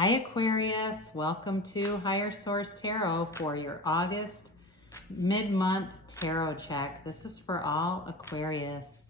Hi Aquarius, welcome to Higher Source Tarot for your August mid-month tarot check. This is for all Aquarius,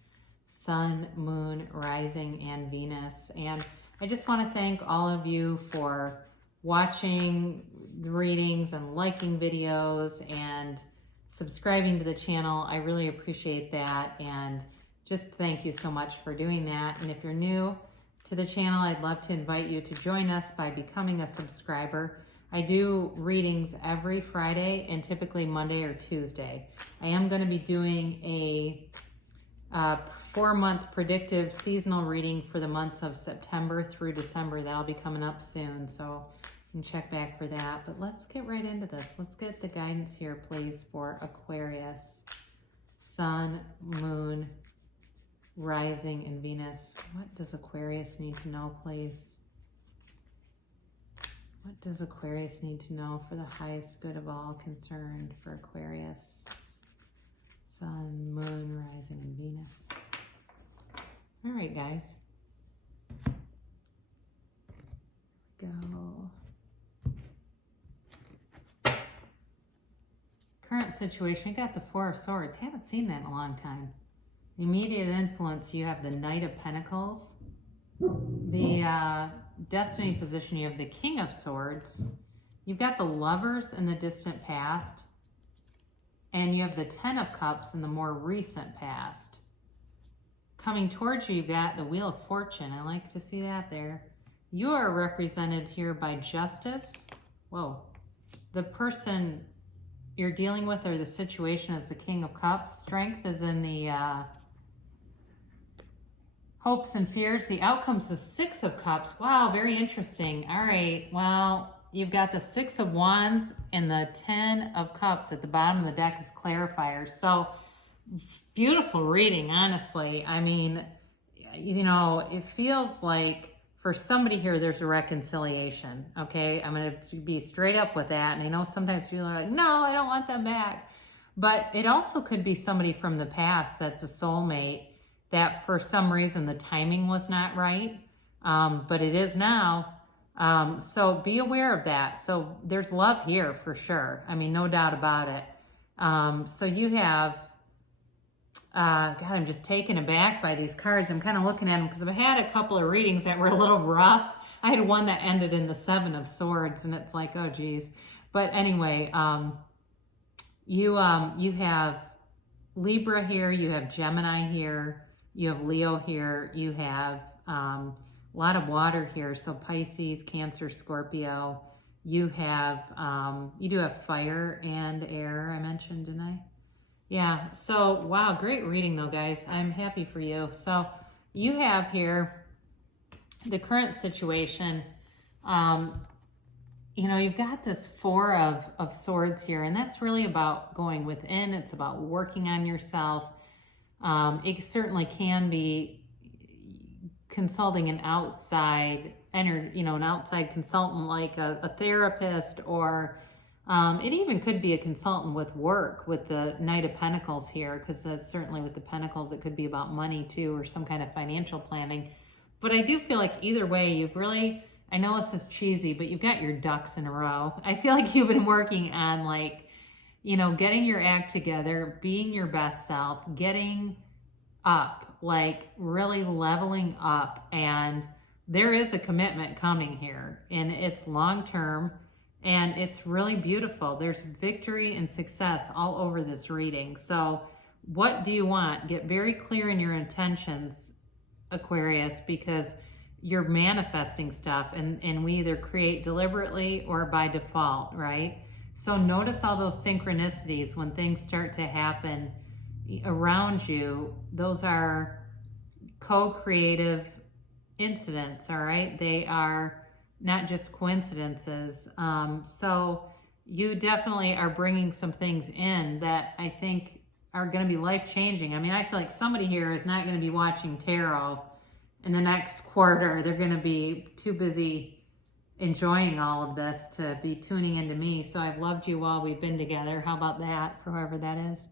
Sun, Moon, Rising, and Venus. And I just want to thank all of you for watching the readings and liking videos and subscribing to the channel. I really appreciate that, and just thank you so much for doing that. And if you're new to the channel, I'd love to invite you to join us by becoming a subscriber. I do readings every Friday and typically Monday or Tuesday. I am going to be doing a 4-month predictive seasonal reading for the months of September through December. That'll be coming up soon, so you can check back for that. But let's get right into this. Let's get the guidance here, please, for Aquarius, Sun, Moon, Rising, and Venus. What does Aquarius need to know, please? What does Aquarius need to know for the highest good of all concerned for Aquarius? Sun, Moon, Rising, and Venus. All right, guys. Go. Current situation, you got the Four of Swords. Haven't seen that in a long time. Immediate influence, you have the Knight of Pentacles. The destiny position, you have the King of Swords. You've got the Lovers in the distant past. And you have the Ten of Cups in the more recent past. Coming towards you, you've got the Wheel of Fortune. I like to see that there. You are represented here by Justice. Whoa. The person you're dealing with or the situation is the King of Cups. Strength is in the hopes and fears. The outcome's the Six of Cups. Wow, very interesting. All right, well, you've got the Six of Wands and the Ten of Cups at the bottom of the deck as clarifiers. So beautiful reading, honestly. I mean, you know, it feels like for somebody here, there's a reconciliation, okay? I'm going to be straight up with that. And I know sometimes people are like, no, I don't want them back. But it also could be somebody from the past that's a soulmate that for some reason the timing was not right, but it is now. So be aware of that. So there's love here for sure. I mean, no doubt about it. So you have, God, I'm just taken aback by these cards. I'm kind of looking at them because I've had a couple of readings that were a little rough. I had one that ended in the Seven of Swords, and it's like, oh geez. But anyway, you have Libra here, you have Gemini here, you have Leo here, you have a lot of water here, so Pisces, Cancer, Scorpio. You have, you do have fire and air, I mentioned, didn't I? Yeah, so wow, great reading though, guys. I'm happy for you. So you have here the current situation. You know, you've got this Four of Swords here, and that's really about going within. It's about working on yourself. It certainly can be consulting an outside, an outside consultant like a therapist, or it even could be a consultant with work with the Knight of Pentacles here, because that's certainly with the Pentacles, it could be about money too, or some kind of financial planning. But I do feel like either way, you've really, I know this is cheesy, but you've got your ducks in a row. I feel like you've been working on, like, you know, getting your act together, being your best self, getting up, like really leveling up. And there is a commitment coming here, and it's long-term, and it's really beautiful. There's victory and success all over this reading. So what do you want? Get very clear in your intentions, Aquarius, because you're manifesting stuff, and we either create deliberately or by default, right? So notice all those synchronicities when things start to happen around you. Those are co-creative incidents, all right? They are not just coincidences. So you definitely are bringing some things in that I think are going to be life-changing. I mean, I feel like somebody here is not going to be watching tarot in the next quarter. They're going to be too busy enjoying all of this to be tuning into me. So I've loved you while we've been together. How about that, for whoever that is?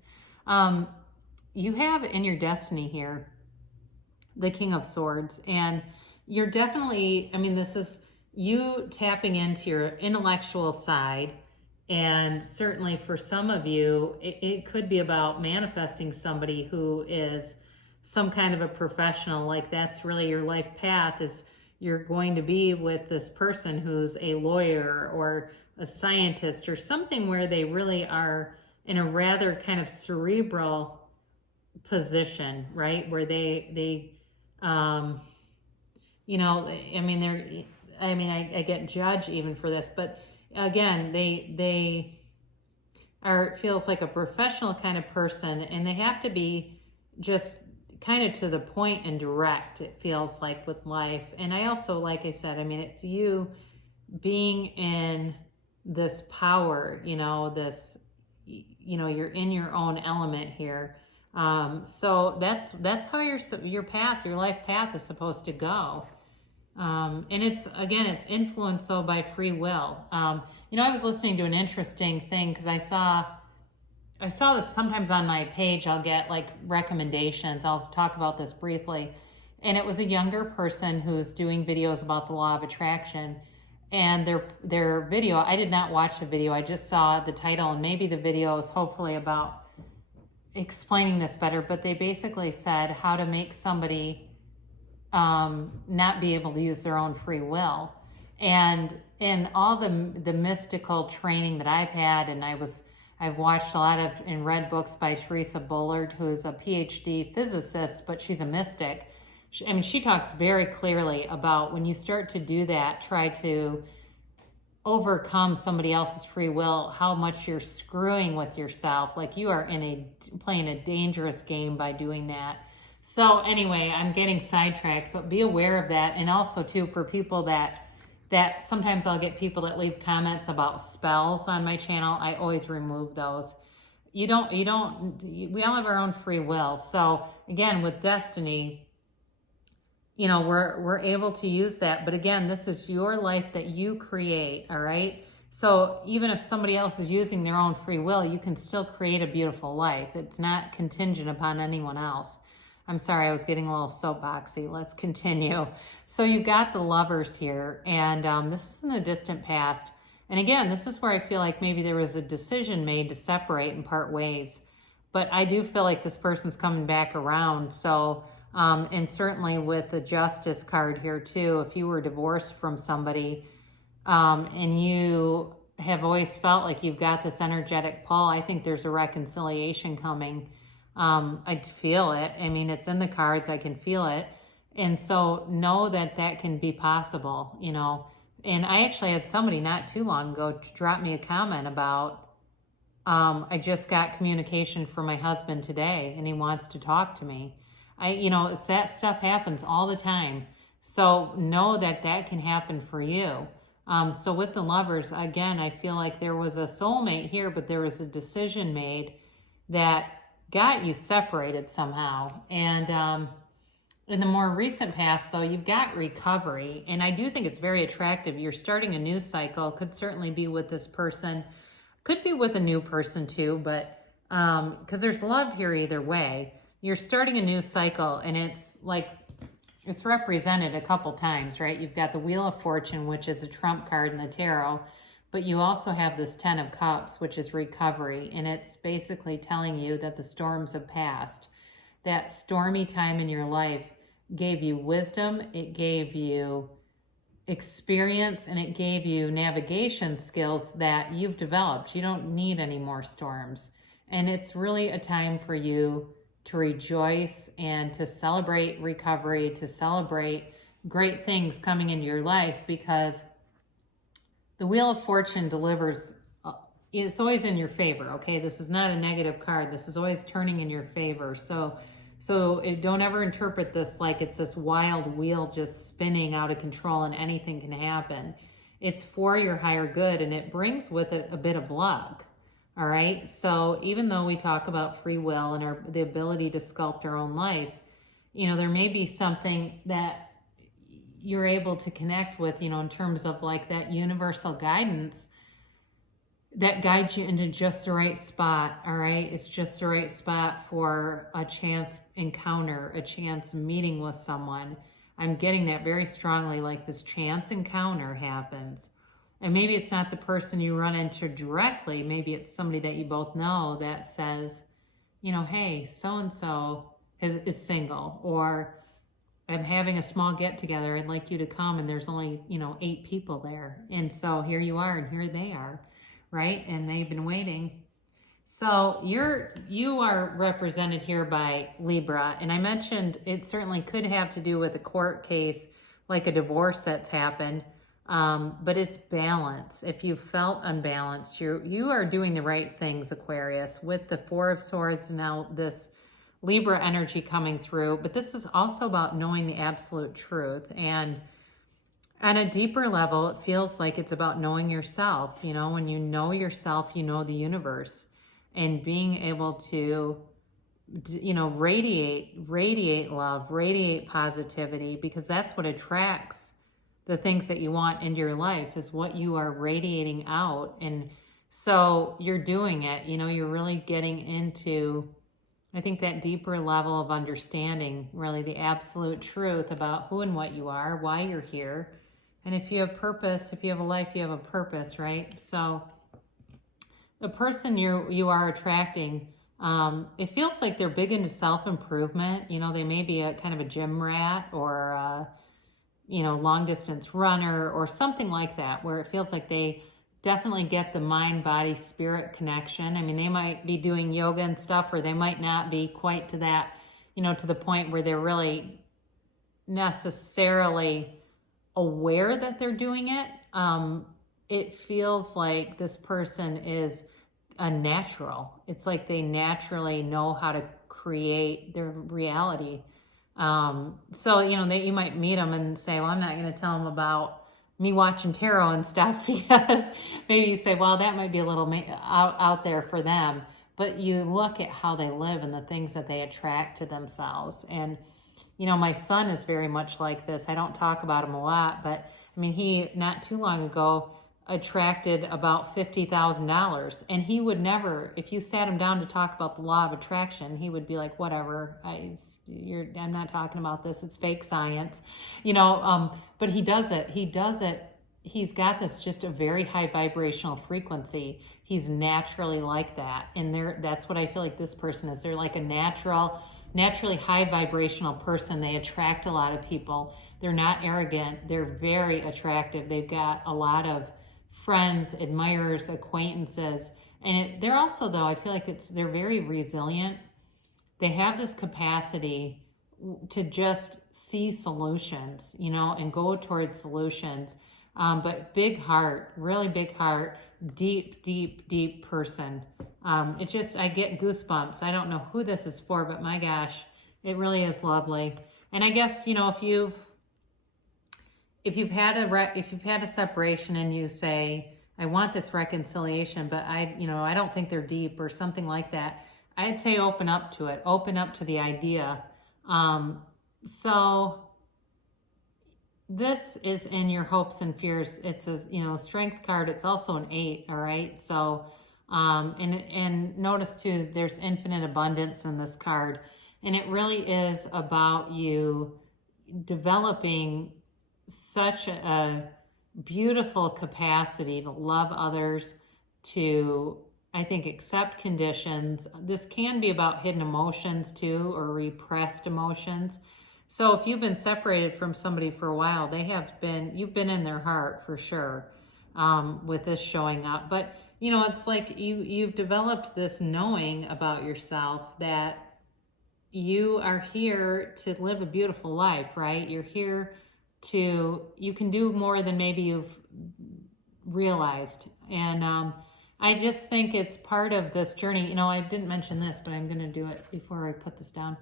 You have in your destiny here the King of Swords, and you're definitely, I mean, this is you tapping into your intellectual side. And certainly for some of you, it could be about manifesting somebody who is some kind of a professional. Like that's really your life path, is you're going to be with this person who's a lawyer or a scientist or something where they really are in a rather kind of cerebral position, right? Where um, I mean, I get judged even for this, but again, they are, it feels like a professional kind of person, and they have to be just kind of to the point and direct, it feels like, with life. And I also, like I said, I mean, it's you being in this power, you're in your own element here. So that's how your path, your life path is supposed to go. And it's influenced so by free will. I was listening to an interesting thing because I saw this sometimes on my page. I'll get like recommendations. I'll talk about this briefly. And it was a younger person who's doing videos about the law of attraction. And their video, I did not watch the video. I just saw the title, and maybe the video is hopefully about explaining this better. But they basically said how to make somebody not be able to use their own free will. And in all the mystical training that I've had, and I've watched a lot of and read books by Teresa Bullard, who's a PhD physicist, but she's a mystic. She talks very clearly about when you start to do that, try to overcome somebody else's free will, how much you're screwing with yourself. Like you are playing a dangerous game by doing that. So anyway, I'm getting sidetracked, but be aware of that. And also too, for people that sometimes I'll get people that leave comments about spells on my channel. I always remove those. We all have our own free will. So again, with destiny, we're able to use that. But again, this is your life that you create, all right? So even if somebody else is using their own free will, you can still create a beautiful life. It's not contingent upon anyone else. I'm sorry, I was getting a little soapboxy. Let's continue. So you've got the Lovers here, and this is in the distant past. And again, this is where I feel like maybe there was a decision made to separate and part ways. But I do feel like this person's coming back around. So, and certainly with the Justice card here too, if you were divorced from somebody and you have always felt like you've got this energetic pull, I think there's a reconciliation coming. I feel it. I mean, it's in the cards. I can feel it. And so know that can be possible, And I actually had somebody not too long ago drop me a comment about, I just got communication from my husband today and he wants to talk to me. It's that stuff happens all the time. So know that can happen for you. So with the Lovers, again, I feel like there was a soulmate here, but there was a decision made that got you separated somehow. And in the more recent past, though, you've got recovery. And I do think it's very attractive. You're starting a new cycle. Could certainly be with this person. Could be with a new person too, but because there's love here either way. You're starting a new cycle, and it's represented a couple times, right? You've got the Wheel of Fortune, which is a trump card in the tarot. But you also have this 10 of Cups, which is recovery. And it's basically telling you that the storms have passed. That stormy time in your life gave you wisdom, it gave you experience, and it gave you navigation skills that you've developed. You don't need any more storms. And it's really a time for you to rejoice and to celebrate recovery, to celebrate great things coming into your life, because the Wheel of Fortune delivers, it's always in your favor, okay? This is not a negative card. This is always turning in your favor. So don't ever interpret this like it's this wild wheel just spinning out of control and anything can happen. It's for your higher good, and it brings with it a bit of luck, all right? So even though we talk about free will and the ability to sculpt our own life, there may be something that you're able to connect with, in terms of like that universal guidance that guides you into just the right spot, all right? It's just the right spot for a chance encounter, a chance meeting with someone. I'm getting that very strongly, like this chance encounter happens. And maybe it's not the person you run into directly. Maybe it's somebody that you both know that says, you know, hey, so-and-so is single, or I'm having a small get together. I'd like you to come, and there's only, you know, 8 people there. And so here you are, and here they are, right? And they've been waiting. So you are represented here by Libra, and I mentioned it certainly could have to do with a court case, like a divorce that's happened, but it's balance. If you felt unbalanced, you are doing the right things, Aquarius, with the Four of Swords, now this Libra energy coming through. But this is also about knowing the absolute truth, and on a deeper level, it feels like it's about knowing yourself. You know, when you know yourself, you know the universe, and being able to, you know, radiate love, radiate positivity, because that's what attracts the things that you want into your life, is what you are radiating out. And so you're doing it, you know, you're really getting into, I think, that deeper level of understanding, really the absolute truth about who and what you are, why you're here. And if you have purpose, if you have a life, you have a purpose, right? So the person you are attracting, it feels like they're big into self-improvement. You know, they may be a kind of a gym rat, or you know, long distance runner or something like that, where it feels like they definitely get the mind, body, spirit connection. I mean, they might be doing yoga and stuff, or they might not be quite to that, you know, to the point where they're really necessarily aware that they're doing it. It feels like this person is a natural. It's like they naturally know how to create their reality. So, you know, you might meet them and say, well, I'm not going to tell them about me watching tarot and stuff, because maybe you say, well, that might be a little out there for them. But you look at how they live and the things that they attract to themselves. And, you know, my son is very much like this. I don't talk about him a lot, but I mean, he not too long ago attracted about $50,000, and he would never, if you sat him down to talk about the law of attraction, he would be like, whatever, I'm not talking about this, it's fake science, you know. But he does it, he's got this just a very high vibrational frequency. He's naturally like that, and that's what I feel like this person is. They're like a naturally high vibrational person. They attract a lot of people. They're not arrogant, they're very attractive. They've got a lot of friends, admirers, acquaintances. And they're also, though, I feel like they're very resilient. They have this capacity to just see solutions, you know, and go towards solutions. But big heart, really big heart, deep person. It just, I get goosebumps. I don't know who this is for, but my gosh, it really is lovely. And I guess, you know, if you've had a separation and you say, I want this reconciliation, but I don't think they're deep, or something like that, I'd say open up to it, open up to the idea. So this is in your hopes and fears. It's a, you know, strength card. It's also an 8. All right. So, and notice too, there's infinite abundance in this card, and it really is about you developing such a beautiful capacity to love others, to, I think, accept conditions. This can be about hidden emotions too, or repressed emotions. So if you've been separated from somebody for a while, you've been in their heart for sure, with this showing up. But, you know, it's like you've developed this knowing about yourself that you are here to live a beautiful life, right? You're here you can do more than maybe you've realized. And I just think it's part of this journey. You know, I didn't mention this, but I'm going to do it before I put this down.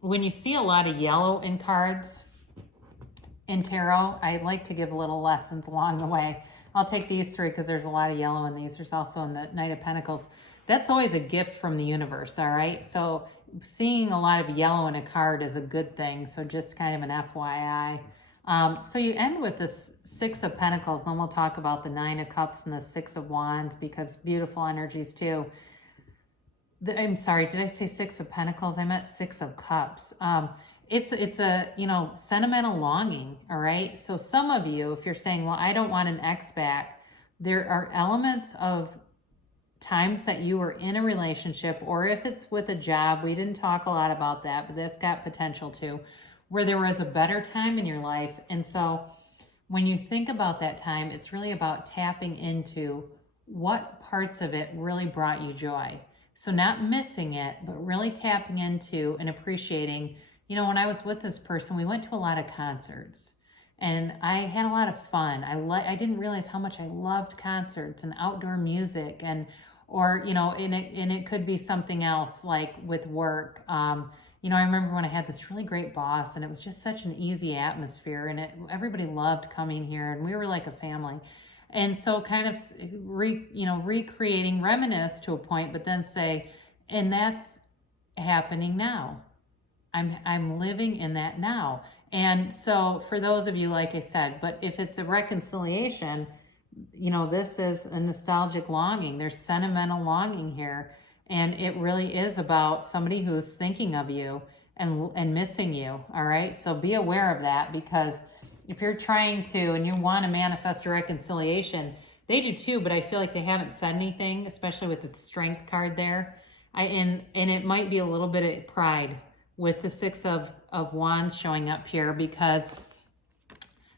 When you see a lot of yellow in cards in tarot, I like to give little lessons along the way. I'll take these 3 because there's a lot of yellow in these. There's also in the Knight of Pentacles. That's always a gift from the universe, all right? So seeing a lot of yellow in a card is a good thing. So just kind of an FYI. So you end with this 6 of Pentacles, then we'll talk about the 9 of Cups and the 6 of Wands, because beautiful energies too. I'm sorry, did I say 6 of Pentacles? I meant 6 of Cups. it's a, you know, sentimental longing, all right? So some of you, if you're saying, well, I don't want an ex back, there are elements of times that you were in a relationship, or if it's with a job, we didn't talk a lot about that, but that's got potential too, where there was a better time in your life. And so when you think about that time, it's really about tapping into what parts of it really brought you joy. So not missing it, but really tapping into and appreciating, you know, when I was with this person, we went to a lot of concerts and I had a lot of fun. I didn't realize how much I loved concerts and outdoor music, and or, you know, and it could be something else like with work. You know, I remember when I had this really great boss, and it was just such an easy atmosphere, and everybody loved coming here, and we were like a family. And so kind of recreating, reminisce to a point, but then say, and that's happening now. I'm living in that now. And so for those of you, like I said, but if it's a reconciliation, you know, this is a nostalgic longing. There's sentimental longing here. And it really is about somebody who's thinking of you and missing you. All right. So be aware of that, because if you're trying to, and you want to manifest a reconciliation, they do too, but I feel like they haven't said anything, especially with the strength card there. And it might be a little bit of pride with the Six of Wands showing up here, because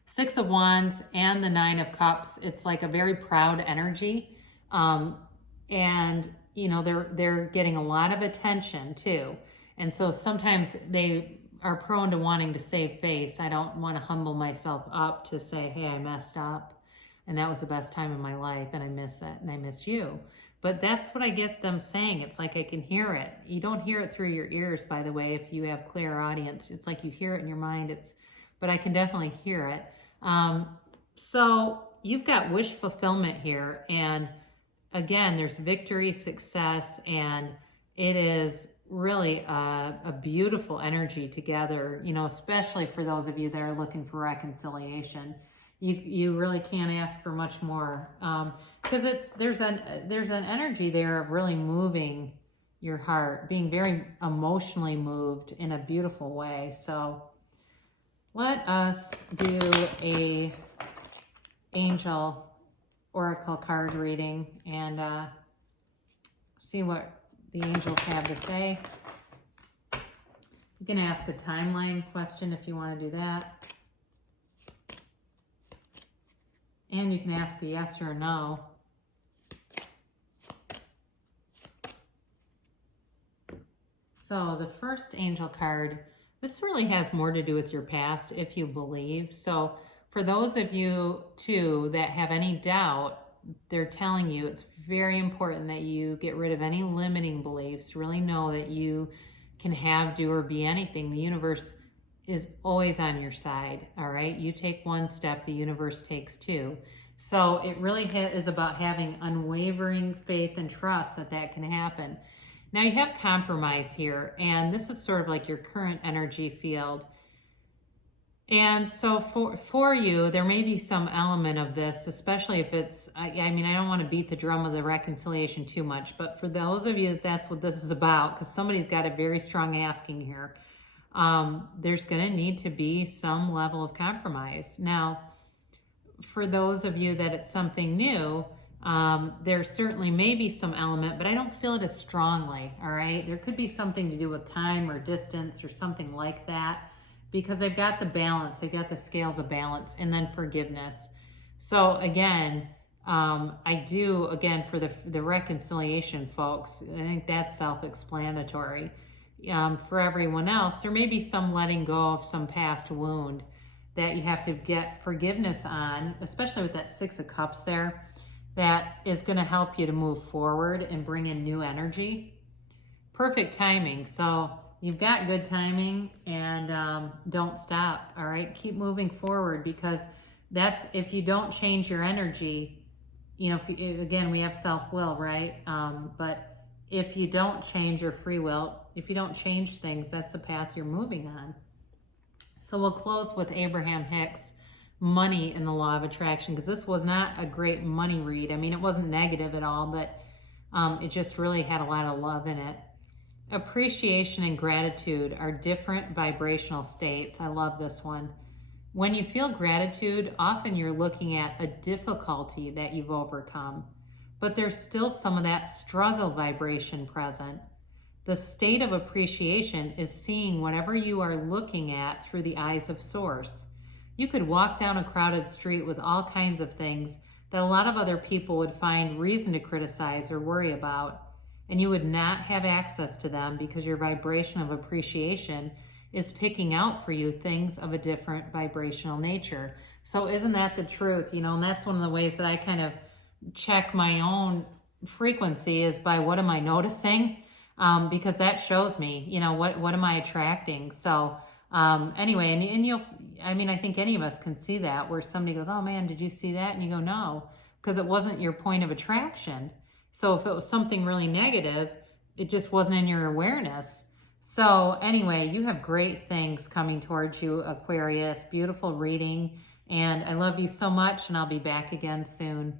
Six of Wands and the Nine of Cups, it's like a very proud energy. And, you know, they're getting a lot of attention too. And so sometimes they are prone to wanting to save face. I don't want to humble myself up to say, hey, I messed up and that was the best time of my life and I miss it and I miss you. But that's what I get them saying. It's like I can hear it. You don't hear it through your ears, by the way, if you have clear audience. It's like you hear it in your mind. But I can definitely hear it. So you've got wish fulfillment here. And again, there's victory, success, and it is really a beautiful energy together, you know, especially for those of you that are looking for reconciliation. You really can't ask for much more, because there's an energy there of really moving your heart, being very emotionally moved in a beautiful way. So let us do a angel oracle card reading and see what the angels have to say. You can ask a timeline question if you want to do that. And you can ask a yes or no. So the first angel card, this really has more to do with your past, if you believe. So for those of you too that have any doubt, they're telling you it's very important that you get rid of any limiting beliefs. Really know that you can have, do, or be anything. The universe is always on your side, all right? You take one step, the universe takes two. So it really is about having unwavering faith and trust that that can happen. Now you have compromise here, and this is sort of like your current energy field. And so for you, there may be some element of this, especially if it's, I mean, I don't want to beat the drum of the reconciliation too much, but for those of you that's what this is about, because somebody's got a very strong asking here, there's going to need to be some level of compromise. Now, for those of you that it's something new, there certainly may be some element, but I don't feel it as strongly, all right? There could be something to do with time or distance or something like that, because they've got the balance, they've got the scales of balance, and then forgiveness. So again, I do, again, for the reconciliation, folks, I think that's self-explanatory. For everyone else, there may be some letting go of some past wound that you have to get forgiveness on, especially with that Six of Cups there, that is going to help you to move forward and bring in new energy. Perfect timing. So you've got good timing, and don't stop, all right? Keep moving forward, because that's, if you don't change your energy, you know, again, we have self-will, right? But if you don't change your free will, if you don't change things, that's a path you're moving on. So we'll close with Abraham Hicks, money in the law of attraction, because this was not a great money read. I mean, it wasn't negative at all, but it just really had a lot of love in it. Appreciation and gratitude are different vibrational states. I love this one. When you feel gratitude, often you're looking at a difficulty that you've overcome, but there's still some of that struggle vibration present. The state of appreciation is seeing whatever you are looking at through the eyes of Source. You could walk down a crowded street with all kinds of things that a lot of other people would find reason to criticize or worry about, and you would not have access to them because your vibration of appreciation is picking out for you things of a different vibrational nature. So isn't that the truth? And that's one of the ways that I kind of check my own frequency is by what am I noticing? Because that shows me, what am I attracting? So anyway, and you'll, I think any of us can see that where somebody goes, oh man, did you see that? And you go, no, because it wasn't your point of attraction. So if it was something really negative, it just wasn't in your awareness. So anyway, you have great things coming towards you, Aquarius. Beautiful reading. And I love you so much, and I'll be back again soon.